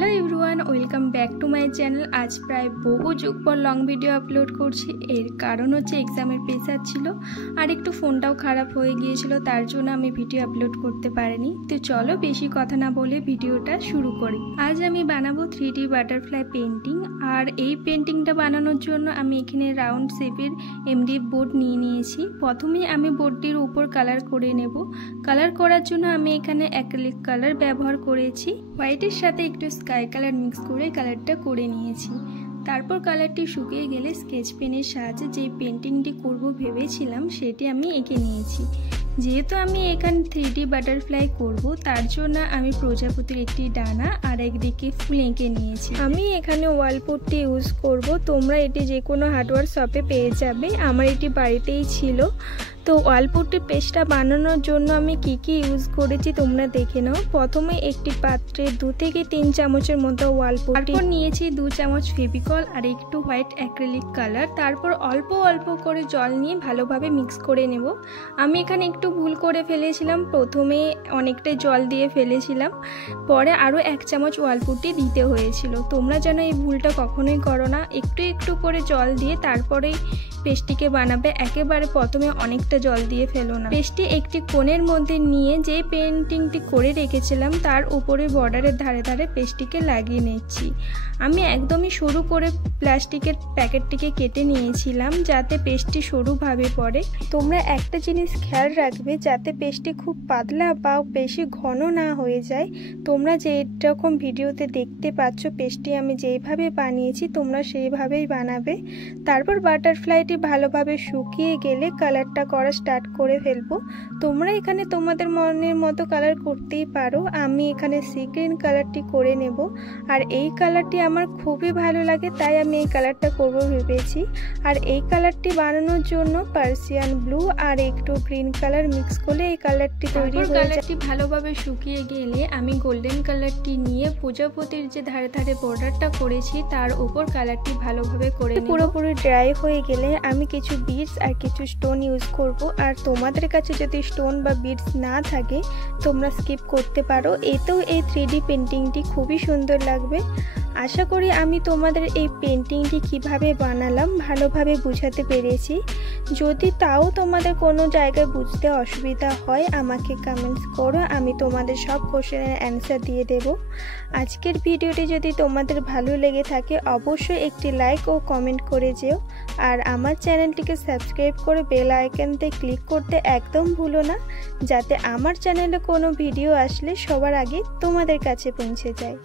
Hello everyone welcome back to my channel. आज प्राय बहु जुग पर लंग भिडियो अपलोड करছি। এর কারণ হচ্ছে এক্সামের প্রেসার ছিল আর একটু ফোনটাও খারাপ হয়ে গিয়েছিল, তার জন্য আমি ভিডিও আপলোড করতে পারিনি। তো চলো বেশি কথা না বলে ভিডিওটা শুরু করি। আজ আমি বানাবো 3D বাটারফ্লাই পেন্টিং। আর এই পেন্টিংটা বানানোর জন্য আমি এখানে রাউন্ড শেপের এমডিএফ বোর্ড নিয়ে নিয়েছি। প্রথমে আমি বোর্ডটির উপর কালার করে নেব। কালার করার জন্য আমি এখানে অ্যাক্রিলিক কালার ব্যবহার করেছি। হোয়াইটের সাথে একটু স্কাই কালার মিক্স করে কালারটা করে নিয়েছি। তারপর কালারটি শুকিয়ে গেলে স্কেচ পেনের সাহায্যে যে পেন্টিংটি করব ভেবেছিলাম সেটি আমি এঁকে নিয়েছি। যেহেতু আমি এখানে 3D বাটারফ্লাই করব, তার জন্য আমি প্রজাপতির একটি ডানা আর একদিকে ফুল এঁকে নিয়েছি। আমি এখানে ওয়ালপুটটি ইউজ করব। তোমরা এটি যে কোনো হার্ডওয়্যার শপে পেয়ে যাবে, আমার এটি বাড়িতেই ছিল। তো ওয়ালপুটটির পেস্টটা বানানোর জন্য আমি কি ইউজ করেছি তোমরা দেখে নাও। প্রথমে একটি পাত্রে 2 থেকে 3 চামচের মতো ওয়ালপুট, তারপর নিয়েছি 2 চামচ ফেভিকল আর একটু হোয়াইট অ্যাক্রিলিক কালার। তারপর অল্প অল্প করে জল নিয়ে ভালোভাবে মিক্স করে নেব। আমি এখানে একটু ভুল করে ফেলেছিলাম, প্রথমে অনেকটাই জল দিয়ে ফেলেছিলাম, পরে আরও 1 চামচ ওয়ালপুটটি দিতে হয়েছিল। তোমরা যেন এই ভুলটা কখনোই করো না, একটু একটু করে জল দিয়ে তারপরেই পেস্টটিকে বানাবে। একেবারে প্রথমে অনেকটা জল দিয়ে ফেলো না। পেস্টটি একটি কোণের মধ্যে নিয়ে যে পেন্টিংটি করে রেখেছিলাম তার উপরে বর্ডারের ধারে ধারে পেস্টটিকে লাগিয়ে নিচ্ছি। আমি একদমই সরু করে প্লাস্টিকের প্যাকেটটিকে কেটে নিয়েছিলাম যাতে পেস্টটি সরুভাবে পড়ে। তোমরা একটা জিনিস খেয়াল রাখবে যাতে পেস্টটি খুব পাতলা বা বেশি ঘন না হয়ে যায়। তোমরা যেরকম ভিডিওতে দেখতে পাচ্ছ পেস্টটি আমি যেইভাবে বানিয়েছি তোমরা সেইভাবেই বানাবে। তারপর বাটারফ্লাইটি ভালোভাবে শুকিয়ে গেলে কালারটা করা স্টার্ট করে ফেলবো। তোমরা এখানে তোমাদের মনের মতো কালার করতেই পারো। আমি এখানে সি গ্রিন কালারটি করে নেব। আর এই কালারটি আমার খুবই ভালো লাগে, তাই আমি এই কালারটা করব ভেবেছি। আর এই কালারটি বানানোর জন্য পার্সিয়ান ব্লু আর একটু গ্রিন কালার মিক্স করলে এই কালারটি তৈরি হয়ে যায়। কালারটি ভালোভাবে শুকিয়ে গেলে আমি গোল্ডেন কালারটি নিয়ে প্রজাপতির যে ধারে ধারে বর্ডারটা করেছি তার উপর কালারটি ভালোভাবে করে নেব। পুরোপুরি ড্রাই হয়ে গেলে আমি কিছু বিডস আর কিছু স্টোন ইউজ করব। আর তোমাদের কাছে যদি স্টোন বা বিডস না থাকে তোমরা স্কিপ করতে পারো, এতেও এই 3D পেন্টিংটি খুবই সুন্দর লাগবে। আশা করি আমি তোমাদের এই পেন্টিংটি কিভাবে বানালাম ভালোভাবে বুঝাতে পেরেছি। যদি তাও তোমাদের কোনো জায়গায় বুঝতে অসুবিধা হয় আমাকে কমেন্টস করো, আমি তোমাদের সব কোশ্চেনের অ্যান্সার দিয়ে দেব। আজকের ভিডিওটি যদি তোমাদের ভালো লেগে থাকে অবশ্যই একটি লাইক ও কমেন্ট করে যেও। আর আমার চ্যানেলটিকে সাবস্ক্রাইব করে বেল আইকনতে ক্লিক করতে একদম ভুলো না, যাতে আমার চ্যানেলে কোনো ভিডিও আসলে সবার আগে তোমাদের কাছে পৌঁছে যায়।